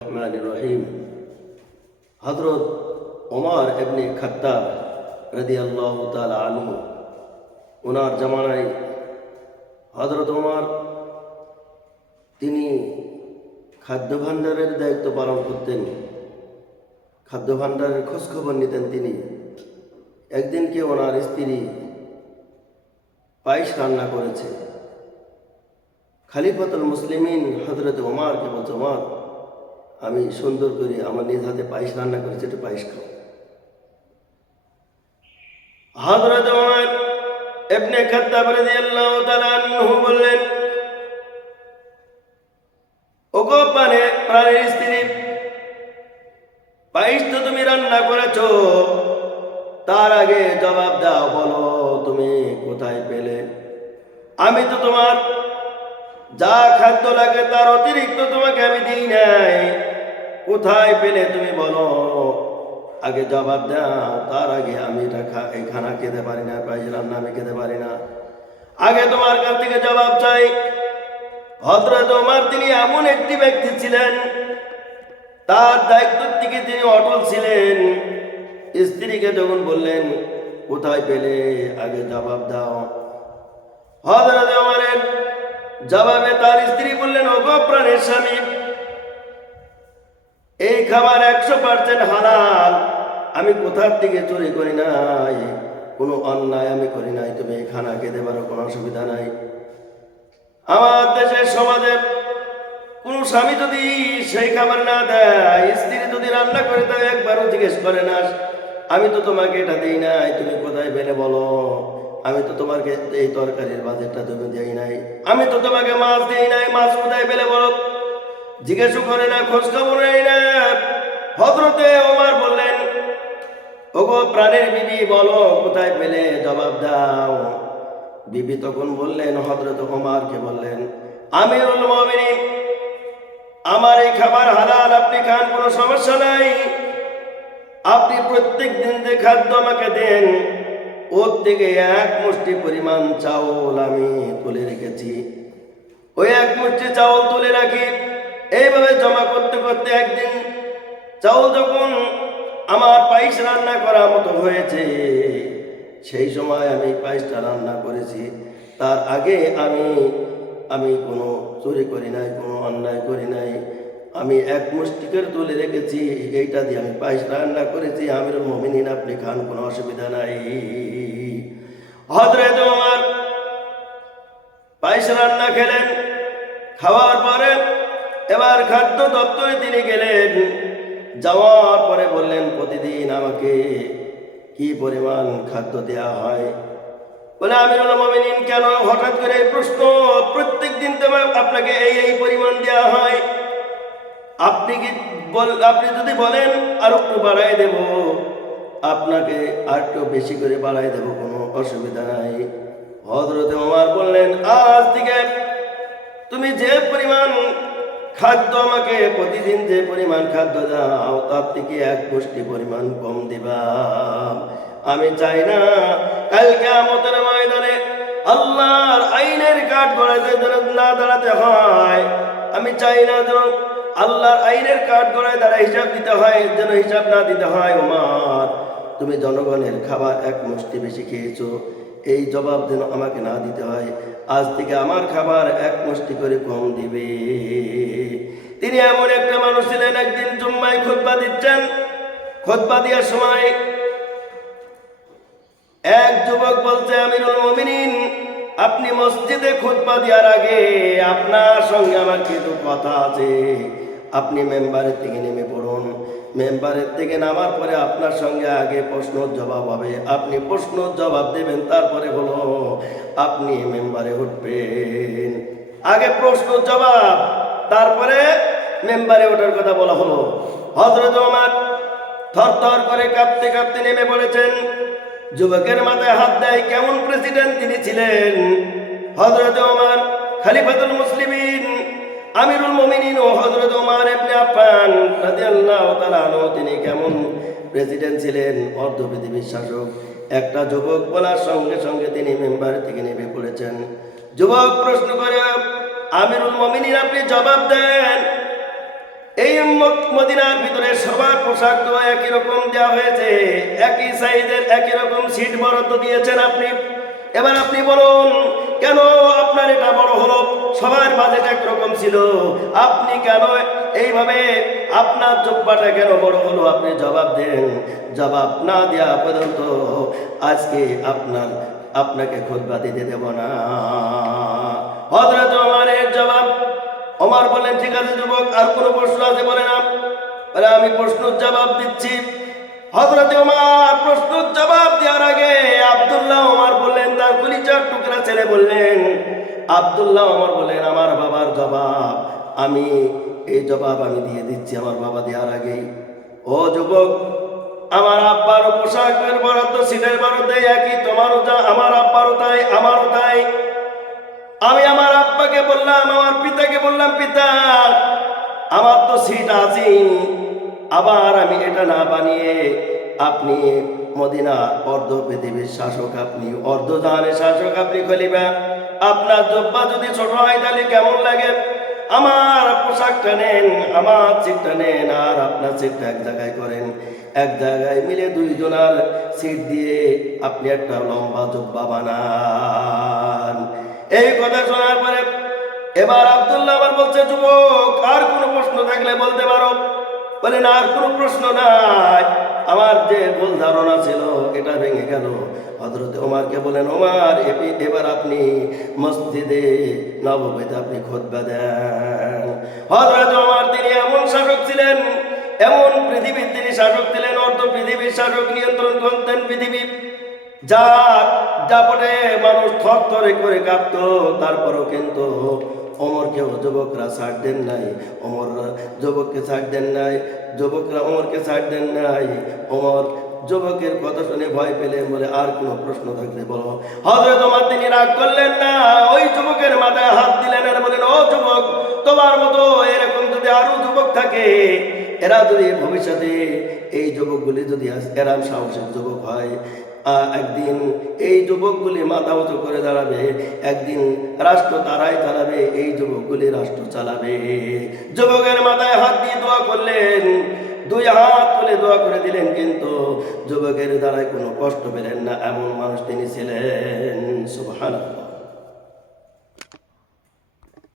রহমান রহিম হজরত ওমর এবনে রদি আল্লাহ তাল ওনার জামানায় হজরত ওমর তিনি খাদ্য ভাণ্ডারের দায়িত্ব পালন করতেন। খাদ্য ভাণ্ডারের খোঁজখবর নিতেন তিনি। একদিনকে ওনার স্ত্রী পায়েস রান্না করেছে। খালিফাতুল মুসলিমিন হজরত ওমারকে বলছে, ওমর আমি সুন্দর করে আমার নিজ হাতে পায়েস রান্না করেছি একটু পায়েস খাও হজরত ওমর ইবনে খাত্তাব রাদিয়াল্লাহু তাআলা আনহু বললেন, ওগো পানে প্রাণের স্ত্রী, পায়েস তো তুমি রান্না করেছ, তার আগে জবাব দাও, বলো তুমি কোথায় পেলে? আমি তো তোমার যা খাদ্য লাগে তার অতিরিক্ত তোমাকে আমি দিই নাই। কোথায় পেলে তুমি বলো? আগে জবাব দাও। তার আগে আমি এটা এই খানা খেতে পারি না পাইস রান্না আমি খেতে পারি না। আগে তোমার কাছ থেকে জবাব চাই। হজরত ওমর, তিনি এমন একটি ব্যক্তি ছিলেন, তার দায়িত্ব থেকে তিনি অটল ছিলেন। স্ত্রীকে যখন বললেন, কোথায় পেলে? আগে জবাব দাও। হজরত ওমরের জবাবে তার স্ত্রী বললেন, ওগো প্রাণের স্বামী এই খাবার একশো পার্সেন্ট হালাল। আমি কোথার থেকে চুরি করি নাই? কোনো অন্যায় আমি করি নাই তুমি এই খানা খেতে পারো, কোনো অসুবিধা নাই। আমার দেশের সমাজে কোন স্বামী যদি সেই খাবার না দেয়, স্ত্রী যদি রান্না করে তাই একবারও জিজ্ঞেস করে না, আমি তো তোমাকে এটা দিই নাই, তুমি কোথায় পেলে বলো? আমি তো তোমাকে এই তরকারির বাজেটটা তুমি দেই নাই। আমি তো তোমাকে মাছ দিই নাই, মাছ কোথায় পেলে বলো? জিজ্ঞেস করে না, খোঁজ খবর না। ওমার বললেন, ওগো প্রাণের বিবি, বলো, কোথায় পেলে জবাব দাও? বিবি তখন বললেন হজরত ওমারকে বললেন, আমিরুল মুমিনিন, আমার এই খাবার হালাল, আপনি খান, কোনো সমস্যা নাই। আপনি প্রত্যেক দিন যে খাদ্য আমাকে দেন, ওর থেকে এক মুষ্টি পরিমাণ চাউল আমি তুলে রেখেছি। ওই এক মুষ্টি চাউল তুলে রাখি এইভাবে জমা করতে করতে একদিন চাউল যখন আমার পায়েস রান্না করার মতো হয়েছে, সেই সময় আমি পায়েসটা রান্না করেছি। তার আগে আমি আমি কোনো চুরি করি নাই, কোনো অন্যায় করি নাই। আমি এক মুষ্টিকের তুলে রেখেছি, এইটা দিয়ে আমি পায়েস রান্না করেছি। আমিরুল মমিনিন, আপনি খান, কোনো অসুবিধা নাই। হজরত আমার পায়েস রান্না খেলেন, খাওয়ার পরে এবার খাদ্য দপ্তরে তিনি গেলেন। যাওয়ার পরে বললেন, প্রতিদিন আমাকে কি পরিমাণ খাদ্য দেওয়া হয়? বলে, আমিরুল মমিনিন, কেন হঠাৎ করে প্রশ্ন? প্রত্যেক দিন তো আপনাকে এই এই পরিমাণ দেওয়া হয়। আপনি কি বল, আপনি যদি বলেন, আর একটু বাড়াই দেব, আপনাকে আর একটু বেশি করে বাড়াই দেব, কোনো অসুবিধা নাই। হজরতে ওমার বললেন, আজ থেকে তুমি যে পরিমাণ খাদ্য আমাকে প্রতিদিন যে পরিমাণ খাদ্য দাও, তার থেকে এক পুষ্টি পরিমাণ কম দিবা। আমি চাই না কালকে আমাদের ময়দানে আল্লাহর আইনের কাঠ গড়াইতে যেন না দাঁড়াতে হয়, আমি চাই না যেন আল্লাহর আইনের কাঠ গড়ায় দ্বারা হিসাব দিতে হয়, যেন হিসাব না দিতে হয় ওমার তুমি জনগণের খাবার এক মুষ্টি বেশি খেয়েছো, এই জবাব যেন আমাকে না দিতে হয়। আজ থেকে আমার খাবার এক মুষ্টি করে কম দিবে। তিনি এমন একটা মানুষ ছিলেন, একদিন জুম্মায় খোদবা দিচ্ছেন। খোদবা দেওয়ার সময় এক যুবক বলছে, আমিরুল মমিনিন, আপনি মসজিদে খুতবা দেওয়ার আগে আপনার সঙ্গে আমার কিন্তু কথা আছে। আপনি মেম্বারের থেকে নেমে পড়ুন মেম্বারের থেকে নামার পরে আপনার সঙ্গে আগে প্রশ্ন জবাব হবে। আপনি প্রশ্ন জবাব দেবেন, তারপরে হলো আপনি মেম্বারে উঠবেন। আগে প্রশ্ন জবাব, তারপরে মেম্বারে ওঠার কথা বলা হলো। হজরত আমার থর করে কাঁপতে কাঁপতে নেমে পড়েছেন। যুবকের মাথায় হাত দেয়, কেমন প্রেসিডেন্ট তিনি ছিলেন? হজরত ওমর খালিফাতুল মুসলিমিন আমিরুল মুমিনিন ও হজরত ওমর ইবনে আফফান রাদিয়াল্লাহু তাআলা তিনি কেমন প্রেসিডেন্ট ছিলেন? অর্ধ পৃথিবীর শাসক। একটা যুবক বলার সঙ্গে সঙ্গে তিনি মেম্বার থেকে নেমে পড়েছেন। যুবক প্রশ্ন করে, আমিরুল মুমিনিন, আপনি জবাব দেন। এই মদিনার ভিতরে সবার পোশাক তো একই রকম দেওয়া হয়েছে। একই সাইজের, একই রকম সিট বরাদ্দ দিয়েছেন আপনি। এবার আপনি বলুন, কেন আপনার এটা বড় হলো? সবার বাজেট একরকম ছিল। আপনি কেন এইভাবে আপনার জব্বাটা কেন বড় হলো? আপনি জবাব দেন। জবাব না দেওয়া পর্যন্ত আজকে আপনার, আপনাকে খুদবা দিতে দেব না। হজরত ওমরের জবাব, ওমর বলেন ঠিক আছে যুবক, আর কোনো প্রশ্ন আছে বলে না বলে, আমি প্রশ্নের জবাব দিচ্ছি। হজরত ওমর প্রশ্নের জবাব দেওয়ার আগে আব্দুল্লাহ ওমর বললেন তার কলিজার টুকরা ছেলে বললেন, আব্দুল্লাহ আমার বললেন, আমার বাবার জবাব, আমি, এই জবাব আমি দিয়ে দিচ্ছি আমার বাবা দেওয়ার আগেই। ও যুবক, আমার আব্বার পোশাকের বরাদ্দ সিটের বরাদ্দ একই, তোমারও যা, আমার আব্বারও তাই, আমারও তাই। আমি আমার আব্বাকে বললাম, আমার পিতাকে বললাম, পিতা, আমার তো সিট আছে আবার আমি এটা না বানিয়ে আপনি মদিনা অর্ধ পৃথিবীর শাসক আপনি অর্ধ অর্ধদানের শাসক আপনি খলিফা। আপনার জব্বা যদি ছোট হয় তাহলে কেমন লাগে? আমার পোশাকটা নেন, আমার সিটটা নেন, আর আপনার সিটটা এক জায়গায় করেন। এক জায়গায় মিলে দুইজনার সিট দিয়ে আপনি একটা লম্বা জব্বা বানান। এই কথা শোনার পরে এবার আব্দুল্লাহ আবার বলছে, যুবক, আর কোনো প্রশ্ন থাকলে বলতে পারো। বলে, না, আর কোনো প্রশ্ন নাই। আমার যে ভুল ধারণা ছিল, এটা ভেঙে গেল। হজরত ওমারকে বলেন, ওমার এবার আপনি মসজিদে নবমীতে আপনি খোদবা দেন। হজরত ওমার, তিনি এমন শাসক ছিলেন, এমন পৃথিবীর তিনি শাসক ছিলেন, অর্ধ পৃথিবীর শাসক, নিয়ন্ত্রণ করতেন পৃথিবী যার দাপটে মানুষ থর থরে করে কাঁপত, তারপরও কিন্তু অমরকেও যুবকরা ছাড় দেন নাই অমর যুবককে ছাড় দেন নাই, যুবকরা অমরকে ছাড় দেন নাই। অমর যুবকের কথা শুনে ভয় পেলেন বলে, আর কোনো প্রশ্ন থাকলে বলো। হজরত আমার তিনি রাগ করলেন না, ওই যুবকের মাথায় হাত দিলেন আর বলেন ও যুবক, তোমার মতো এরকম যদি আরও যুবক থাকে, এরা যদি ভবিষ্যতে এই যুবকগুলি যদি এরাম সাহসিক যুবক হয় একদিন এই যুবকগুলি মাথা উঁচু করে দাঁড়াবে। একদিন রাষ্ট্র তারাই চালাবে, এই যুবকগুলি রাষ্ট্র চালাবে। যুবকের মাথায় হাত দিয়ে দোয়া করলেন। দুই হাত তুলে দোয়া করে দিলেন, কিন্তু যুবকের দ্বারায় কোনো কষ্ট পেলেন না, এমন মানুষ তিনি ছিলেন। সুবহানাল্লাহ।